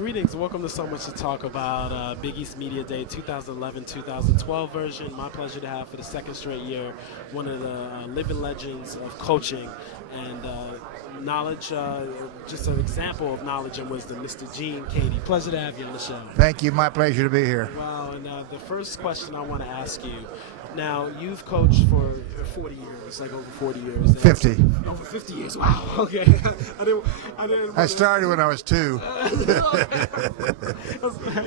Greetings, welcome to So Much to Talk About Big East Media Day 2011-2012 version. My pleasure to have for the second straight year one of the living legends of coaching and knowledge, just an example of knowledge and wisdom, Mr. Gene Keady. Pleasure to have you on the show. Thank you, my pleasure to be here. Wow, and the first question I want to ask you, now you've coached for 40 years, like over 40 years. 50. Over 50 years, wow, okay. I started when I was 2.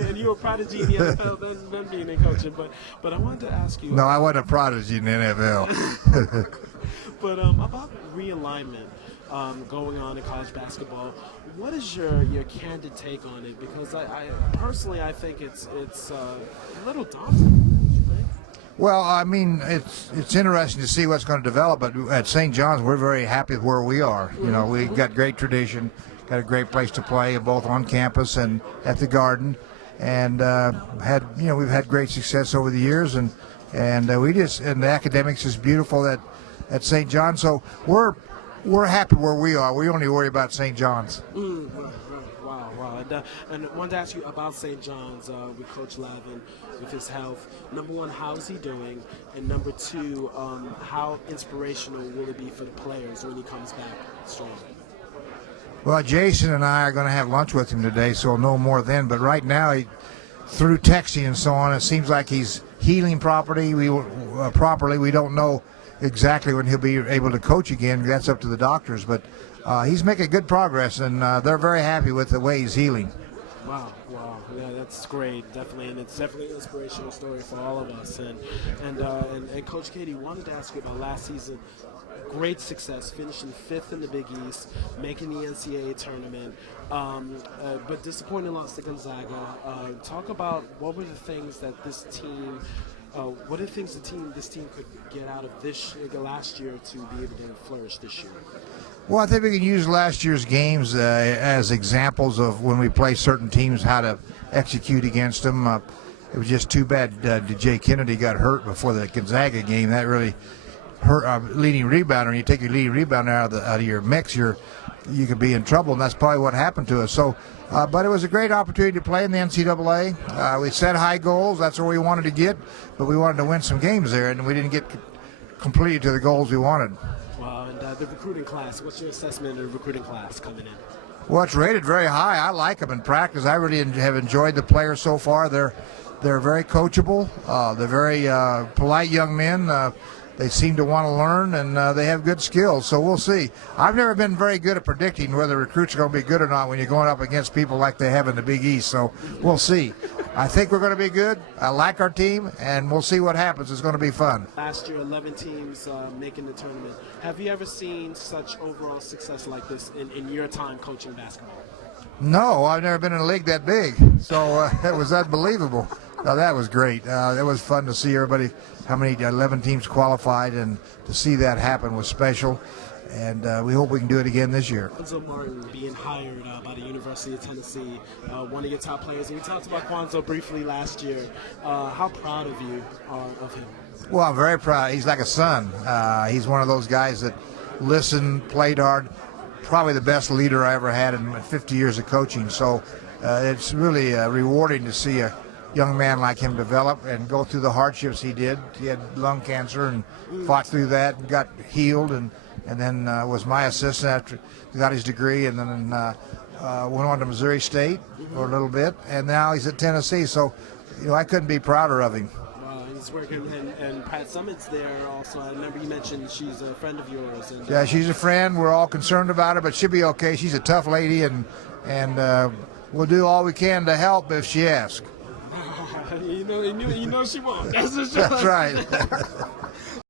And you were a prodigy in the NFL, then being in coaching. But I wanted to ask you. No, I wasn't a prodigy in the NFL. But about realignment going on in college basketball, what is your candid take on it? Because I personally think it's a little daunting. Well, I mean, it's interesting to see what's going to develop. But at St. John's, we're very happy with where we are. You know, we got great tradition, got a great place to play, both on campus and at the Garden, and we've had great success over the years, and the academics is beautiful at St. John's. So we're happy where we are. We only worry about St. John's. Wow. And I wanted to ask you about St. John's with Coach Lavin, with his health. Number one, how is he doing? And number two, how inspirational will it be for the players when he comes back strong? Well, Jason and I are going to have lunch with him today, so we'll know more then. But right now, through texting and so on, it seems like he's healing properly. We don't know exactly when he'll be able to coach again. That's up to the doctors, but he's making good progress, and they're very happy with the way he's healing. Wow. Yeah, that's great, definitely, and it's definitely an inspirational story for all of us. And Coach Keady, wanted to ask you about last season. Great success, finishing 5th in the Big East, making the NCAA tournament, but disappointing loss to Gonzaga. Talk about what were the things that this team. What are the things this team could get out of last year to be able to flourish this year? Well, I think we can use last year's games as examples of when we play certain teams, how to execute against them. It was just too bad Jay Kennedy got hurt before the Gonzaga game. That really hurt leading rebounder. When you take your leading rebounder out of your mix, you could be in trouble, and that's probably what happened to us. So, but it was a great opportunity to play in the NCAA. We set high goals. That's where we wanted to get, but we wanted to win some games there, and we didn't get completely to the goals we wanted. Wow, and the recruiting class, what's your assessment of the recruiting class coming in? Well, it's rated very high. I like them in practice. I really have enjoyed the players so far. They're very coachable. They're very polite young men. They seem to want to learn, and they have good skills, so we'll see. I've never been very good at predicting whether recruits are going to be good or not when you're going up against people like they have in the Big East, so we'll see. I think we're going to be good. I like our team, and we'll see what happens. It's going to be fun. Last year, 11 teams making the tournament. Have you ever seen such overall success like this in your time coaching basketball? No, I've never been in a league that big, so it was unbelievable. That was great. It was fun to see everybody, how many 11 teams qualified, and to see that happen was special. And we hope we can do it again this year. Quanzo Martin being hired by the University of Tennessee, one of your top players. And we talked about Quanzo briefly last year. How proud of you are of him? Well, I'm very proud. He's like a son. He's one of those guys that listened, played hard. Probably the best leader I ever had in 50 years of coaching. So it's really rewarding to see a young man like him develop and go through the hardships he did. He had lung cancer and fought through that and got healed, and then was my assistant after he got his degree, and then went on to Missouri State for a little bit, and now he's at Tennessee. So, I couldn't be prouder of him. He's working, and Pat Summitt's there also. I remember you mentioned she's a friend of yours. And, yeah, she's a friend. We're all concerned about her, but she'll be okay. She's a tough lady, and we'll do all we can to help if she asks. You know she won't. That's right.